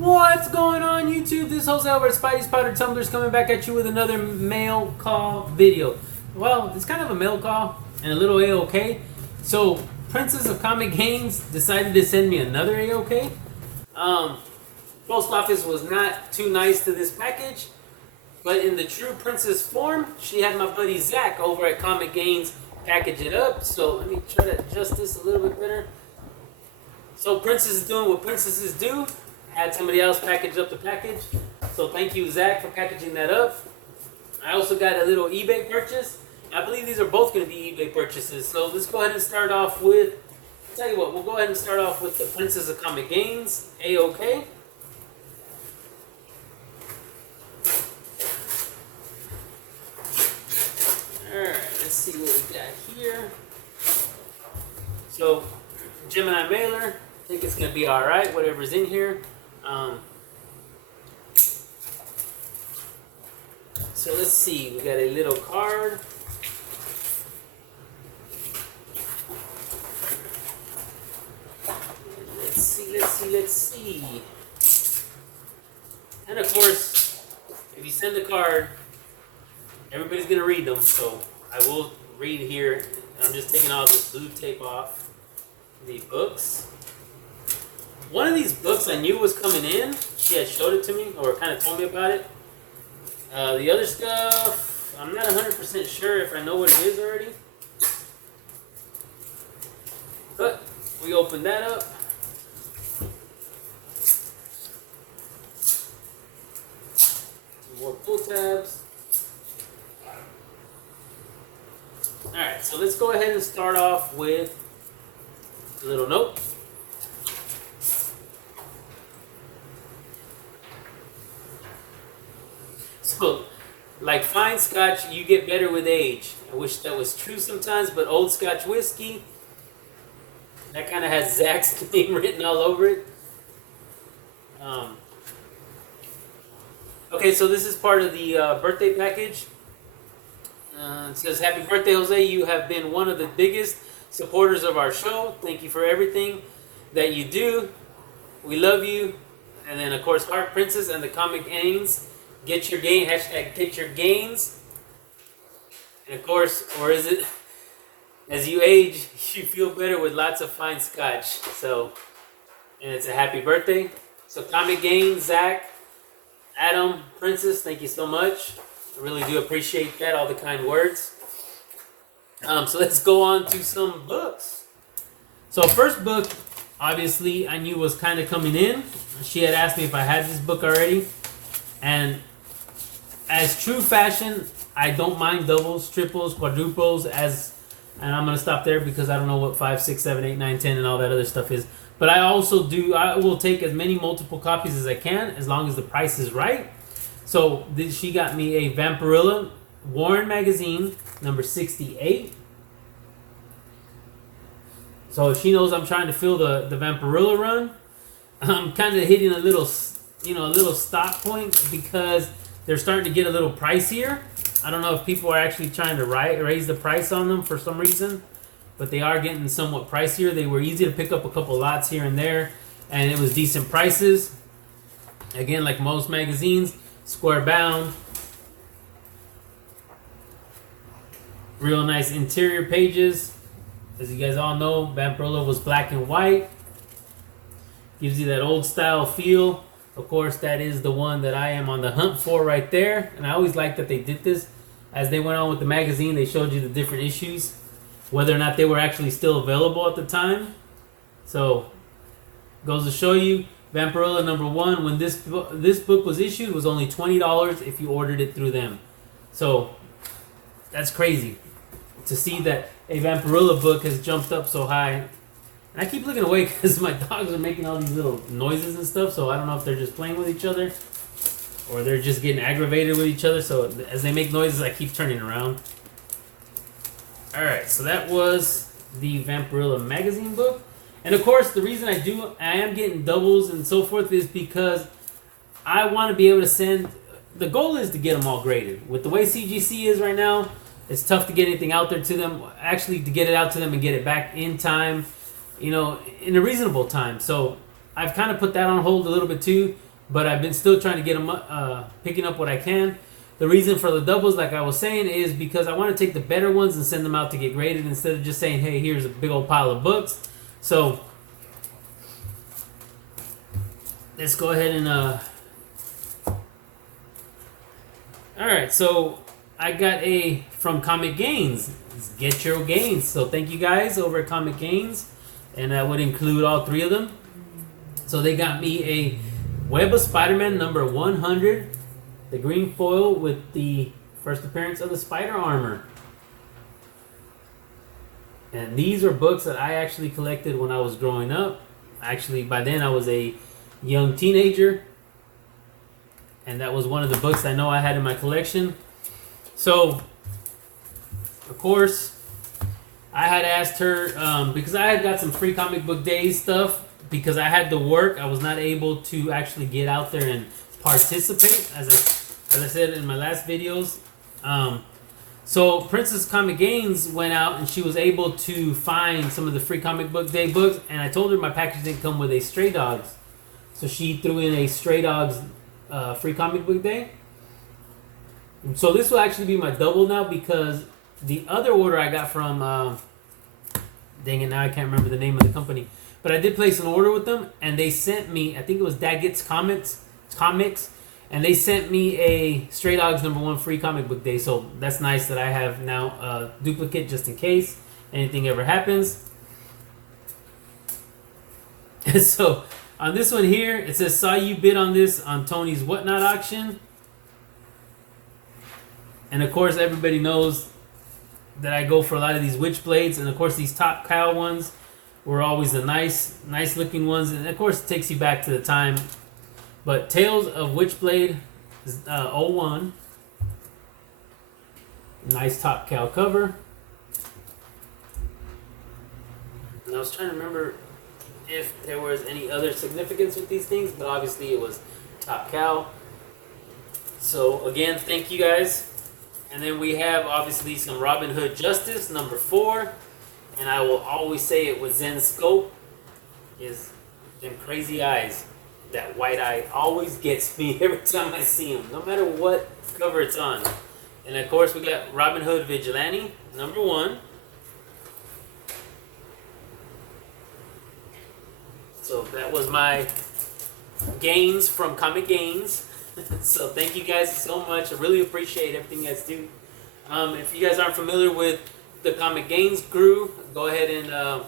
What's going on, YouTube? This is Jose over at Spidey's Powder Tumblers coming back at you with another mail call video. Well, it's kind of a mail call and a little AOK. So, Princess of Comic Games decided to send me another AOK. Post office was not too nice to this package, but in the true Princess form, she had my buddy Zach over at Comic Games package it up. So let me try to adjust this a little bit better. So Princess is doing what princesses do. Had somebody else package up the package. So thank you, Zach, for packaging that up. I also got a little eBay purchase. I believe these are both going to be eBay purchases. So let's go ahead and start off with, I'll tell you what, we'll go ahead and start off with the Princess of Comic Games, AOK. Alright, let's see what we got here. So, Gemini mailer. I think it's going to be alright, whatever's in here. So let's see, we got a little card. Let's see. And of course, if you send the card, everybody's gonna read them, so I will read here. I'm just taking all this blue tape off the books. One of these books I knew was coming in. She had showed it to me, or kind of told me about it. The other stuff, I'm not 100% sure if I know what it is already. But we open that up. Some more pull tabs. Alright, so let's go ahead and start off with a little note. So, like fine scotch, you get better with age. I wish that was true sometimes, but old Scotch whiskey, that kind of has Zach's name written all over it. Okay, so this is part of the birthday package. It says, "Happy birthday, Jose. You have been one of the biggest supporters of our show. Thank you for everything that you do. We love you." And then, of course, Heart Princess and the Comic Gains. Get your gain, hashtag get your gains. And of course, or is it, as you age, you feel better with lots of fine scotch. So, and it's a happy birthday. So Comic Gains, Zach, Adam, Princess, thank you so much. I really do appreciate that, all the kind words. So let's go on to some books. So first book, obviously, I knew was kind of coming in. She had asked me if I had this book already. And as true fashion, I don't mind doubles, triples, quadruples, and I'm going to stop there because I don't know what 5, 6, 7, 8, 9, 10 and all that other stuff is. But I will take as many multiple copies as I can as long as the price is right. So she got me a Vampirilla Warren magazine, number 68. So she knows I'm trying to fill the Vampirilla run. I'm kind of hitting a little stop point because they're starting to get a little pricier. I don't know if people are actually trying to raise the price on them for some reason, but they are getting somewhat pricier. They were easy to pick up a couple lots here and there, and it was decent prices. Again, like most magazines, square bound. Real nice interior pages. As you guys all know, Vampirilla was black and white. Gives you that old style feel. Of course, that is the one that I am on the hunt for right there. And I always like that they did this. As they went on with the magazine, they showed you the different issues. Whether or not they were actually still available at the time. So, goes to show you, Vampirilla number 1, when this book was issued, was only $20 if you ordered it through them. So, that's crazy. To see that a Vampirilla book has jumped up so high. And I keep looking away because my dogs are making all these little noises and stuff, so I don't know if they're just playing with each other or they're just getting aggravated with each other. So as they make noises, I keep turning around. Alright, so that was the Vampirilla magazine book. And of course, the reason I am getting doubles and so forth is because I want to be able to send, the goal is to get them all graded. With the way CGC is right now, it's tough to get anything out there to them. Actually, to get it out to them and get it back in time, in a reasonable time. So I've kind of put that on hold a little bit too. but I've been still trying to get them picking up what I can. The reason for the doubles, like I was saying, is because I want to take the better ones and send them out to get graded instead of just saying, hey, here's a big old pile of books. So let's go ahead and all right, so I got a from Comic Gains. It's Get Your Gains. So thank you guys over at Comic Gains, and that would include all three of them. So they got me a Web of Spider-Man number 100, the green foil with the first appearance of the spider armor. And these are books that I actually collected when I was growing up. Actually, by then I was a young teenager, and that was one of the books I know I had in my collection. So, of course, I had asked her, because I had got some free comic book days stuff, because I had to work, I was not able to actually get out there and participate, as I said in my last videos. So Princess Comic Gains went out and she was able to find some of the free comic book day books, and I told her my package didn't come with a Stray Dogs. So she threw in a Stray Dogs free comic book day. So this will actually be my double now, because the other order I got from, dang it, now I can't remember the name of the company. But I did place an order with them, and they sent me, I think it was Dad Gets Comics, and they sent me a Stray Dogs number 1 free comic book day. So that's nice that I have now a duplicate just in case anything ever happens. And so on this one here, it says, saw you bid on this on Tony's Whatnot auction. And of course, everybody knows that I go for a lot of these Witchblades. And of course, these Top Cow ones were always the nice looking ones. And of course, it takes you back to the time. But Tales of Witchblade 01. Nice Top Cow cover. And I was trying to remember if there was any other significance with these things, but obviously it was Top Cow. So again, thank you guys. And then we have obviously some Robin Hood Justice number 4. And I will always say it with Zen Scope is them crazy eyes. That white eye always gets me every time I see him, no matter what cover it's on. And of course we got Robin Hood Vigilante number 1. So that was my gains from Comic Gains. So thank you guys so much. I really appreciate everything you guys do. If you guys aren't familiar with the Comic Gains crew, go ahead and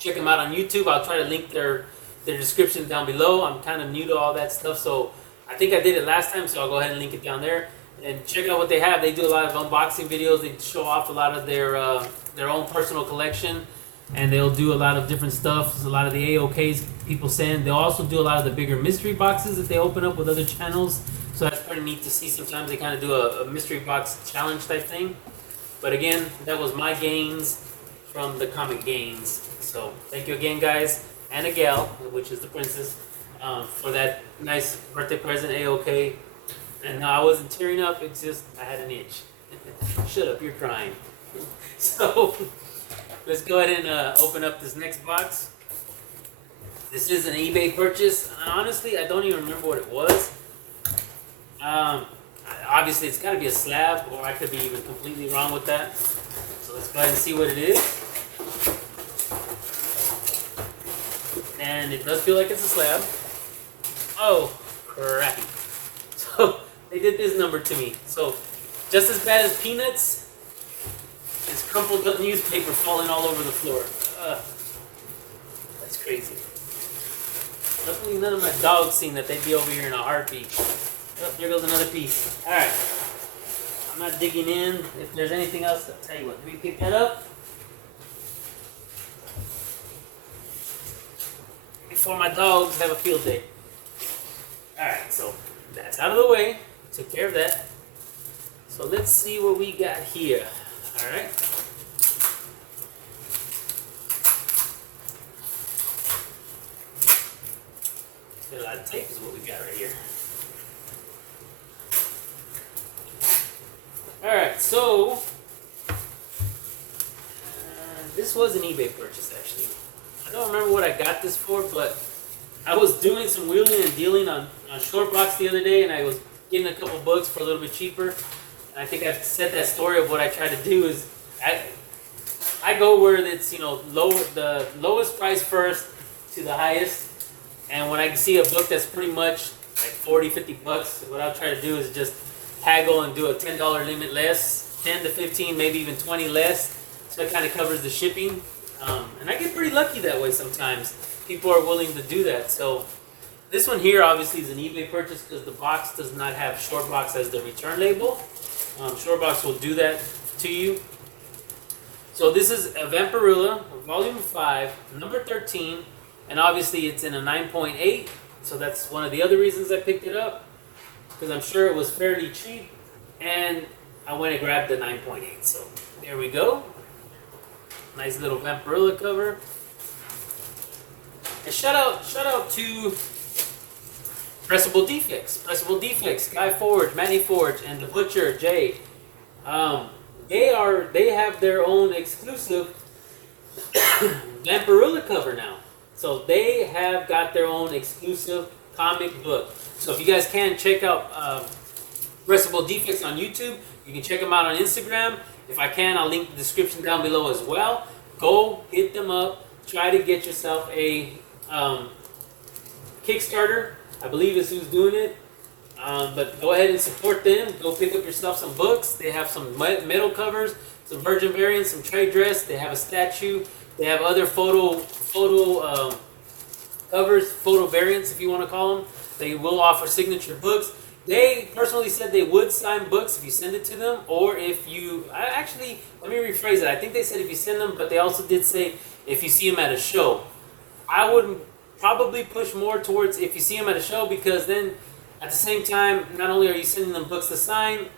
check them out on YouTube. I'll try to link their description down below. I'm kind of new to all that stuff, so I think I did it last time, so I'll go ahead and link it down there. And check out what they have. They do a lot of unboxing videos. They show off a lot of their own personal collection, and they'll do a lot of different stuff. There's a lot of the AOKs people send. They'll also do a lot of the bigger mystery boxes that they open up with other channels. So that's pretty neat to see. Sometimes they kind of do a mystery box challenge type thing. But again, that was my gains from the Comic Gains. So thank you again, guys. And a gal, which is the princess, for that nice birthday present, AOK. And no, I wasn't tearing up, it's just I had an itch. Shut up, you're crying. So let's go ahead and open up this next box. This is an eBay purchase. Honestly, I don't even remember what it was. Obviously, it's got to be a slab, or I could be even completely wrong with that. So let's go ahead and see what it is. And it does feel like it's a slab. Oh, crappy. So they did this number to me. So just as bad as Peanuts, it's crumpled up newspaper falling all over the floor. That's crazy. Luckily none of my dogs seen that. They'd be over here in a heartbeat. Oh, here goes another piece. Alright. I'm not digging in. If there's anything else, I'll tell you what. Let me pick that up. Before my dogs have a field day. Alright, so that's out of the way. Took care of that. So let's see what we got here. Alright. Got a lot of tape is what we got right here. Alright, so this was an eBay purchase actually. I don't remember what I got this for, but I was doing some wheeling and dealing on on Short Box the other day, and I was getting a couple books for a little bit cheaper. And I think I've said that story of what I try to do is I go where it's the lowest price first to the highest. And when I see a book that's pretty much like 40, 50 bucks, what I'll try to do is just haggle and do a $10 limit less, 10 to 15, maybe even 20 less. So it kind of covers the shipping. And I get pretty lucky that way sometimes. People are willing to do that. So this one here obviously is an eBay purchase because the box does not have Short Box as the return label. Short Box will do that to you. So this is a Vampirilla, Volume 5, number 13. And obviously it's in a 9.8. So that's one of the other reasons I picked it up. Because I'm sure it was fairly cheap. And I went and grabbed the 9.8. So there we go. Nice little Vampirilla cover. And shout out to Pressable DEFECTS. Pressable DEFECTS, Guy Forge, Manny Forge, and the Butcher, Jay. They have their own exclusive Vampirilla cover now. So they have got their own exclusive comic book. So if you guys can, check out Pressable DEFECTS on YouTube. You can check them out on Instagram. If I can, I'll link the description down below as well. Go hit them up. Try to get yourself a Kickstarter. I believe is who's doing it. But go ahead and support them. Go pick up yourself some books. They have some metal covers, some Virgin variants, some trade dress. They have a statue. They have other photo covers, photo variants if you want to call them. They will offer signature books. They personally said they would sign books if you send it to them, or if you... let me rephrase it. I think they said if you send them, but they also did say if you see them at a show. I would probably push more towards if you see them at a show, because then at the same time, not only are you sending them books to sign,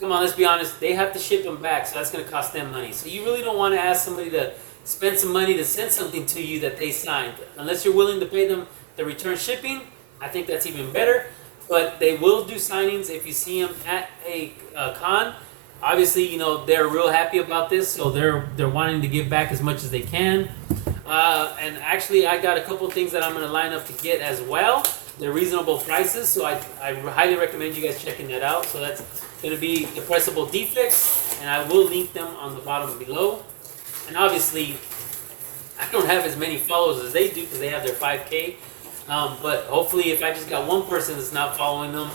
come on, let's be honest, they have to ship them back, so that's going to cost them money. So you really don't want to ask somebody to spend some money to send something to you that they signed. Unless you're willing to pay them the return shipping, I think that's even better. But they will do signings if you see them at a con. Obviously, they're real happy about this, so they're wanting to give back as much as they can. And actually, I got a couple things that I'm going to line up to get as well. They're reasonable prices, so I highly recommend you guys checking that out. So that's going to be the Pressable DEFECTS, and I will link them on the bottom below. And obviously, I don't have as many followers as they do because they have their 5K. But hopefully, if I just got one person that's not following them,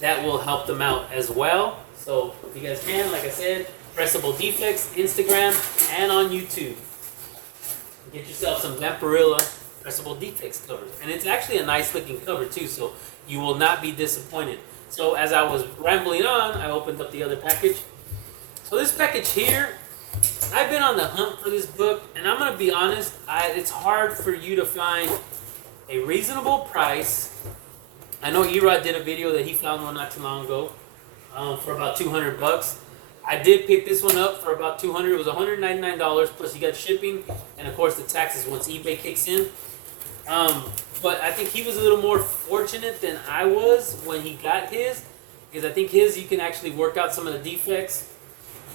that will help them out as well. So if you guys can, like I said, Pressable DEFECTS, Instagram, and on YouTube. Get yourself some Vampirilla Pressable DEFECTS covers. And it's actually a nice looking cover too, so you will not be disappointed. So as I was rambling on, I opened up the other package. So this package here, I've been on the hunt for this book, and I'm going to be honest, it's hard for you to find a reasonable price. I know Erod did a video that he found one not too long ago for about 200 bucks. I did pick this one up for about 200. It was $199 plus you got shipping and of course the taxes once eBay kicks in. But I think he was a little more fortunate than I was when he got his, because I think his you can actually work out some of the defects.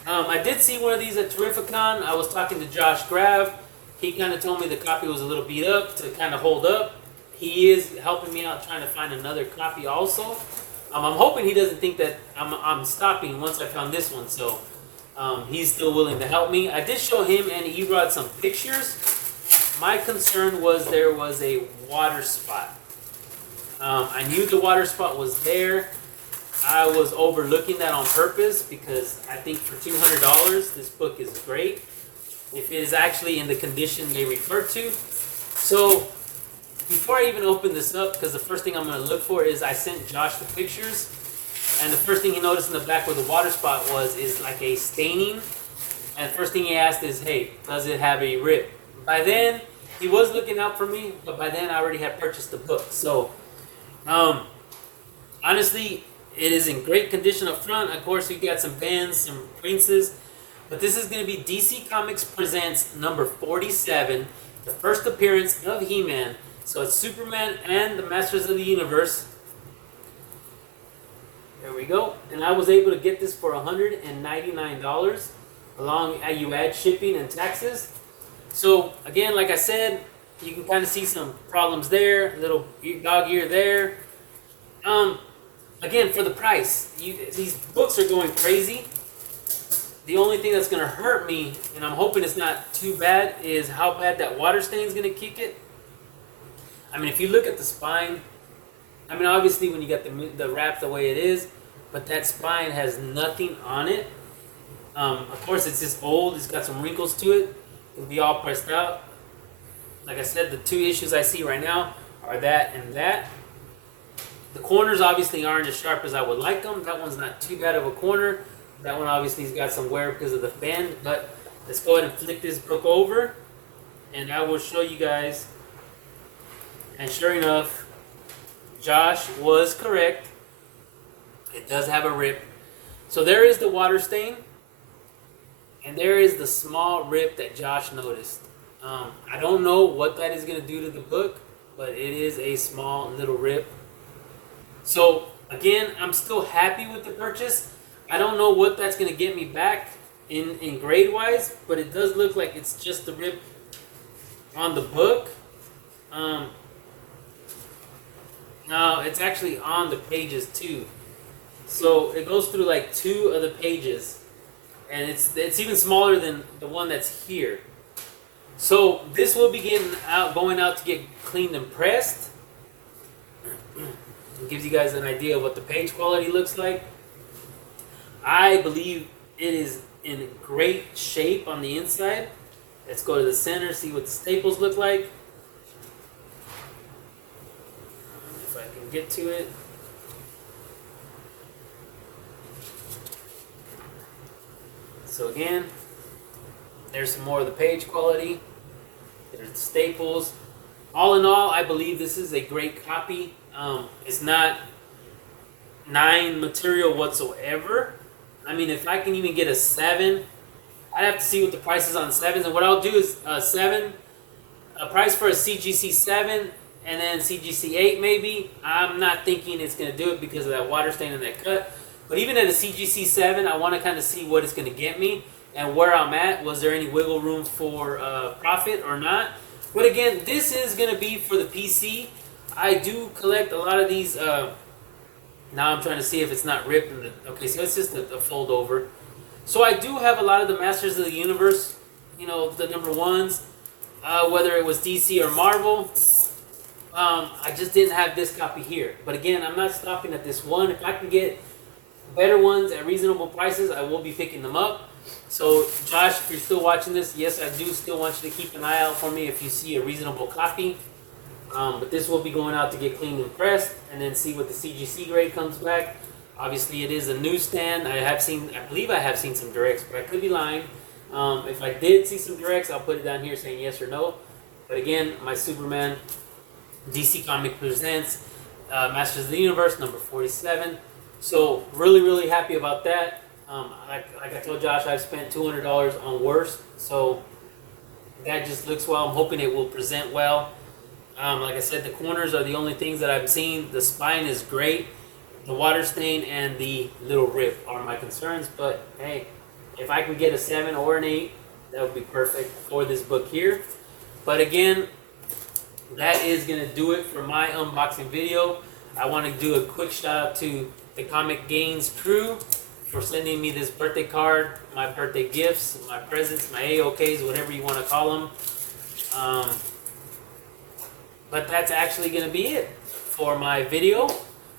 I did see one of these at Terrificon. I was talking to Josh Grav. He kind of told me the copy was a little beat up to kind of hold up. He is helping me out trying to find another copy also. I'm hoping he doesn't think that I'm stopping once I found this one, so he's still willing to help me. I did show him and Erod some pictures. My concern was there was a water spot. I knew the water spot was there. I was overlooking that on purpose because I think for $200 this book is great if it is actually in the condition they refer to. So before I even open this up, because the first thing I'm going to look for is I sent Josh the pictures, and the first thing he noticed in the back where the water spot is like a staining, and the first thing he asked is, hey, does it have a rip? By then he was looking out for me, but by then I already had purchased the book. So honestly, it is in great condition up front. Of course, we got some bands, some princes, but this is going to be DC Comics Presents number 47, the first appearance of He-Man. So it's Superman and the Masters of the Universe. There we go. And I was able to get this for $199, along you add shipping and taxes. So again, like I said, you can kind of see some problems there, little dog ear there. Again, for the price, these books are going crazy. The only thing that's going to hurt me, and I'm hoping it's not too bad, is how bad that water stain is going to kick it. I mean, if you look at the spine, I mean, obviously when you got the wrap the way it is, but that spine has nothing on it. Of course, it's just old. It's got some wrinkles to it. It'll be all pressed out. Like I said, the two issues I see right now are that and that. The corners obviously aren't as sharp as I would like them. That one's not too bad of a corner. That one obviously has got some wear because of the bend. But let's go ahead and flip this book over, and I will show you guys. And sure enough, Josh was correct. It does have a rip. So there is the water stain, and there is the small rip that Josh noticed. I don't know what that is going to do to the book, but it is a small little rip. So again, I'm still happy with the purchase. I don't know what that's going to get me back in grade wise, but it does look like it's just the rip on the book. No, it's actually on the pages too. So it goes through like 2 of the pages, and it's even smaller than the one that's here. So this will be going out to get cleaned and pressed. It gives you guys an idea of what the page quality looks like. I believe it is in great shape on the inside. Let's go to the center, see what the staples look like. If I can get to it. So again, there's some more of the page quality. There's the staples. All in all, I believe this is a great copy. It's not 9 material whatsoever. I mean, if I can even get a 7, I'd have to see what the price is on 7s. And what I'll do is a price for a CGC 7 and then CGC 8 maybe. I'm not thinking it's going to do it because of that water stain and that cut. But even at a CGC 7, I want to kind of see what it's going to get me and where I'm at. Was there any wiggle room for profit or not? But again, this is going to be for the PC. I do collect a lot of these. Now I'm trying to see if it's not ripped. Okay, so it's just a fold over. So I do have a lot of the Masters of the Universe, you know, the number 1s, whether it was DC or Marvel. I just didn't have this copy here. But again, I'm not stopping at this one. If I can get better ones at reasonable prices, I will be picking them up. So Josh, if you're still watching this, yes, I do still want you to keep an eye out for me if you see a reasonable copy. But this will be going out to get cleaned and pressed, and then see what the CGC grade comes back. Obviously, it is a newsstand. I believe I have seen some directs, but I could be lying. If I did see some directs, I'll put it down here saying yes or no. But again, my Superman DC Comic Presents Masters of the Universe number 47. So really, really happy about that. Like I told Josh, I've spent $200 on worse, so that just looks well. I'm hoping it will present well. Like I said, the corners are the only things that I've seen. The spine is great. The water stain and the little rip are my concerns. But hey, if I can get a 7 or an 8, that would be perfect for this book here. But again, that is going to do it for my unboxing video. I want to do a quick shout out to the Comic Gains crew for sending me this birthday card, my birthday gifts, my presents, my AOKs, whatever you want to call them. But that's actually going to be it for my video.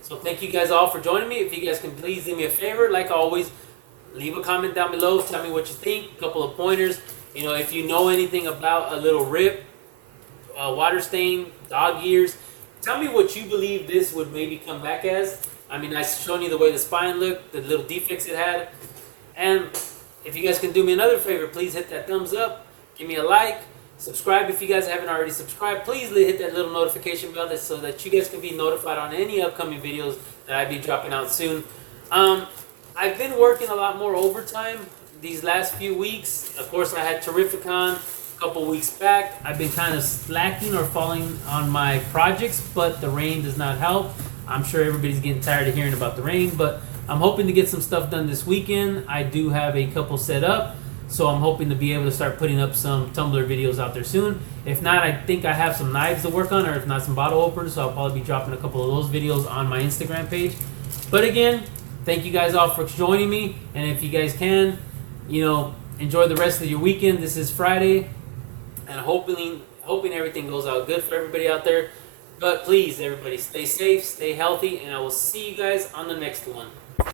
So thank you guys all for joining me. If you guys can please do me a favor, like always, leave a comment down below. Tell me what you think. A couple of pointers. You know, if you know anything about a little rip, water stain, dog ears, tell me what you believe this would maybe come back as. I mean, I've shown you the way the spine looked, the little defects it had. And if you guys can do me another favor, please hit that thumbs up. Give me a like. Subscribe if you guys haven't already subscribed. Please hit that little notification bell so that you guys can be notified on any upcoming videos that I'll be dropping out soon. I've been working a lot more overtime these last few weeks. Of course, I had Terrificon a couple weeks back. I've been kind of slacking or falling on my projects, but the rain does not help. I'm sure everybody's getting tired of hearing about the rain, but I'm hoping to get some stuff done this weekend. I do have a couple set up. So I'm hoping to be able to start putting up some tumbler videos out there soon. If not, I think I have some knives to work on, or if not, some bottle openers. So I'll probably be dropping a couple of those videos on my Instagram page. But again, thank you guys all for joining me. And if you guys can, enjoy the rest of your weekend. This is Friday, and hoping everything goes out good for everybody out there. But please, everybody, stay safe, stay healthy, and I will see you guys on the next one.